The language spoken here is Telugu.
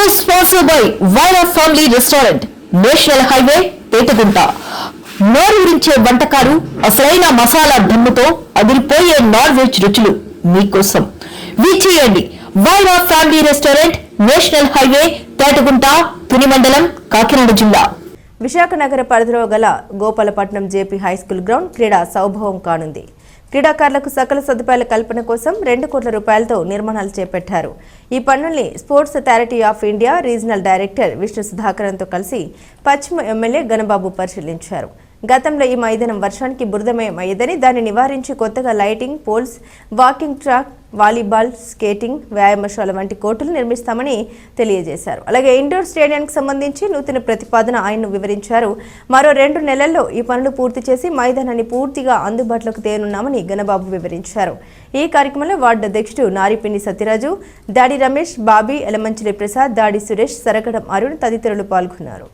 News sponsored by Vaira family restaurant, national highway, Petagunta. నోరూరించే వంటకాలు, అసలైన మసాలా దమ్ముతో అదిరిపోయే నాన్ వెజ్ రుచులు మీకోసం. విచ్చేయండి Vaira family restaurant, national highway, Petagunta, Tuni మండలం, కాకినాడ జిల్లా. విశాఖ నగర పరిధిలో గల గోపాలపట్నం జేపీ హైస్కూల్ గ్రౌండ్ క్రీడా సౌభవం కానుంది. క్రీడాకారులకు సకల సదుపాయాల కల్పన కోసం 2 కోట్ల రూపాయలతో నిర్మాణాలు చేపట్టారు. ఈ పనుల్ని sports authority of India regional director Vishnu సుధాకరన్తో కలిసి పశ్చిమ ఎమ్మెల్యే గణబాబు పరిశీలించారు. గతంలో ఈ మైదానం వర్షానికి బురదమయం అయ్యేదని, దాన్ని నివారించి కొత్తగా lighting poles, walking track, volleyball, skating, వ్యాయామశాల వంటి కోర్టులు నిర్మిస్తామని తెలియజేశారు. అలాగే ఇండోర్ స్టేడియానికి సంబంధించి నూతన ప్రతిపాదన ఆయన్ను వివరించారు. మరో 2 నెలల్లో ఈ పనులు పూర్తి చేసి మైదానాన్ని పూర్తిగా అందుబాటులోకి తేనున్నామని గణబాబు వివరించారు. ఈ కార్యక్రమంలో వార్డు అధ్యక్షుడు నారిపిన్ని సత్యరాజు, దాడి రమేష్, బాబీ, ఎలమంచిలి ప్రసాద్, దాడి సురేష్, సరగడం అరుణ్ తదితరులు పాల్గొన్నారు.